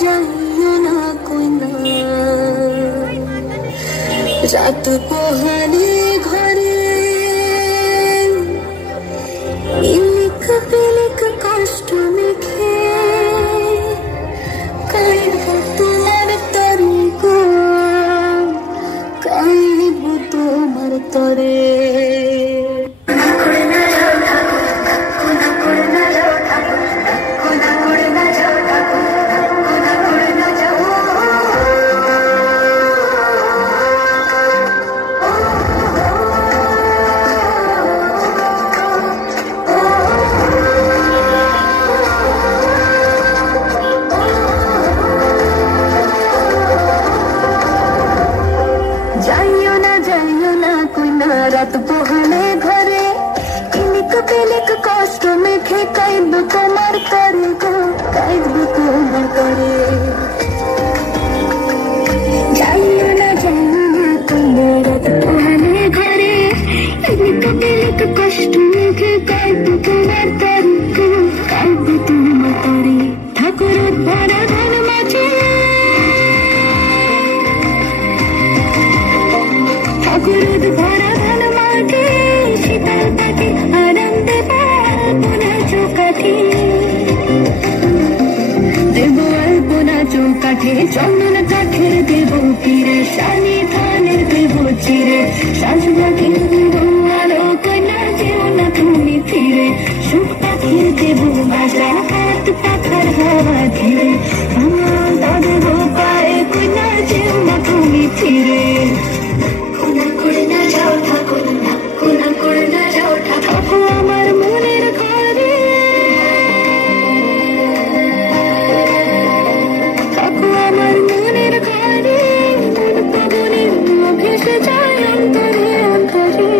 যাইও না কইনা রাত পোহালে ঘরে ইলিক বিলিক কষ্ট মেখে কাইব তোমার তরে গো কাইব তোমার তরে রাত পোহালে ঘরে ইলিক বিলিক কষ্ট মেখে কাইব তোমার তরে গো কাইব তোমার তরে যাইও না কইনা রাত পোহালে ঘরে ইলিক বিলিক কষ্ট মেখে কাইব তোমার তরে গো কাইব তোমার তরে ঠাকুর ভরা ধান মাঝে ঠাকুর ভরা কাঠে চন্দন কাঠের দেব ফিরে শানি ধানের দেব চিরে সাজবাতির দেব আলো কন্যা যেও না তুমি ফিরে সুখ পাখির দেব ভাষা হাত পাখার হাওয়া ধীরে আমার দাদব পায়ে কন্যা যেও না তুমি ফিরে কোনা করে না যাও ঠাকুর না কোনা করে না যাও ঠাকুর আমার মনের ঘরে আমার মনের ঘরে পবনে ভেসে যায় অন্তরে অন্তরে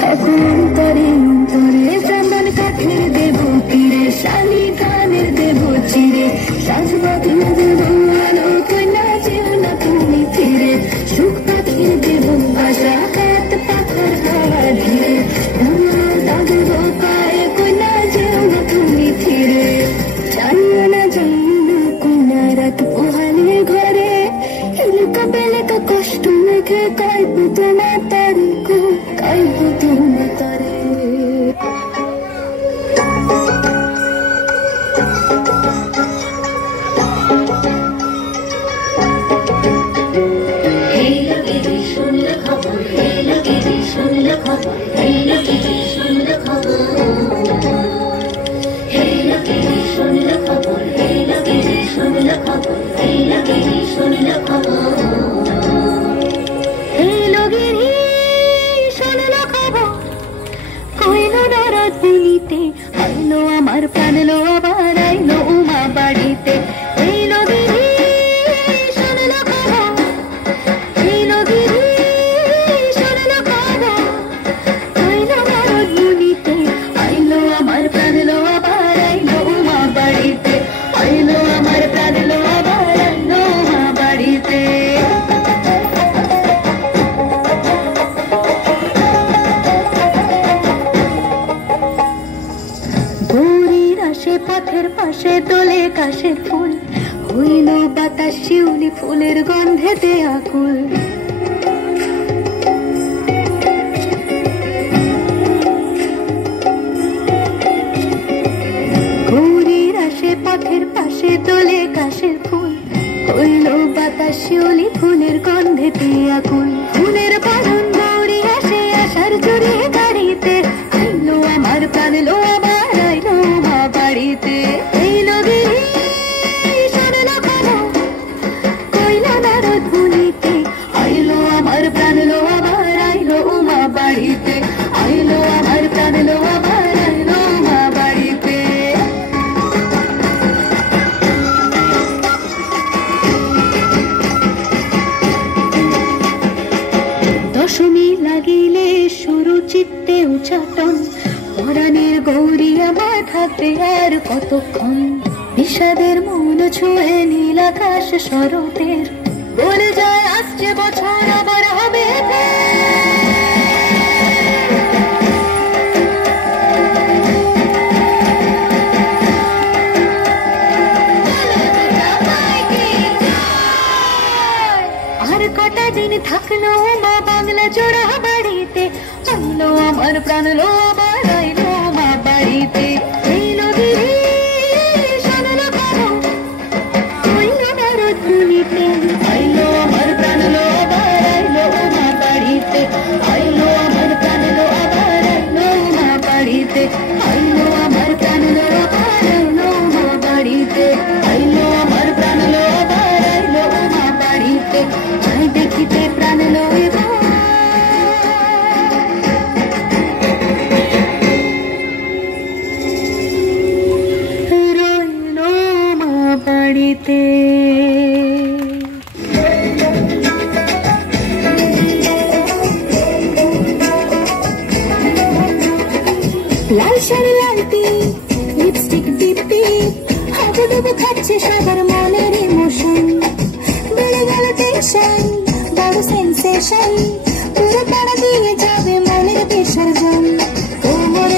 ঠাকুর অন্তরে অন্তরে চন্দন কাঠের দেব ফিরে শালি ধানের দেব চিরে সাজবাতির দেব আলো কন্যা যেও না তুমি ফিরে সুখ পাখির দেব ভাষা হাত পাখার হাওয়া ধীরে দাদব পায়ে কন্যা যেও না তুমি ফিরে যাইও না কইনা রাত পোহালে ঘরে ইলিক বিলিক কষ্ট মেখে কাইব তোমার তরে গো কাইব তোমার তরে শুনলে খবর শুনলে খবর শুনলে খবর শুনলে খবর শুনলে খবর শুনলে খবর শুনলে খবর কইলো নারাজ বলিতে আইলো আমার প্রাণলো আবার আইলো উমা বাড়িতে এইলো গিরি শুনলে খবর এইলো গিরি শুনলে খবর কইলো নারাজ বলিতে আইলো আমার প্রাণলো আবার আইলো উমা বাড়িতে আইলো আমার প্রাণলো আবার আইলো উমা বাড়িতে গৌরীর আসে পথের পাশে তোলে কাশের ফুল হইল বাতাস শিউলি ফুলের গন্ধেতে আকুল গৌরীর আসে পথের পাশে তোলে কাশের ফুল হইল বাতাস শিউলি ফুলের গন্ধেতে আকুল ফুলের বাঁধন গৌরী আসে আসার জড়িয়ে গাড়িতে আইলো আমার প্রাণলো আবার আইলো মা বাড়িতে এইলো গিরি শুনলো খবর কইলা নারদ বলিতে আইলো আমার প্রাণলো আবার আইলো মা বাড়িতে আইলো আমার প্রাণলো আবার আইলো মা বাড়িতে দশমী লাগিলে শুরু চিত্তে উচাটন পরাণের গৌরী আমার থাকবে আর কতক্ষণ বিষাদের মন ছুঁয়ে নীল আকাশ শরতের বলে যায় আসছে বছর আবার হবে কতদিন থাকলো মা বাংলা জোড়া বাড়িতে, আনলো আমার প্রাণ লো আবার আইলো মা বাড়িতে। এই নদীরে সানলো কারো হইলো ভারত ভূমিতে, আইলো আমার প্রাণ লো আবার আইলো মা বাড়িতে, আইলো আমার প্রাণ লো আবার আইলো মা বাড়িতে, আইলো আমার প্রাণ লো আবার আইলো মা বাড়িতে, আইলো আমার প্রাণ লো আবার আইলো মা বাড়িতে। আই দেখিতে প্রাণ লো এবার রইলো মা বাড়িতে। লাল শাড়ি লালটি লিপস্টিক টিপি হাবুডুবু খাচ্ছে সবার মনের ইমোশন, বেড়ে গেল টেনশন বড় সেন্সেশন, পুরো পাড়া দিয়ে যাবে মনের বিসর্জন। কোমর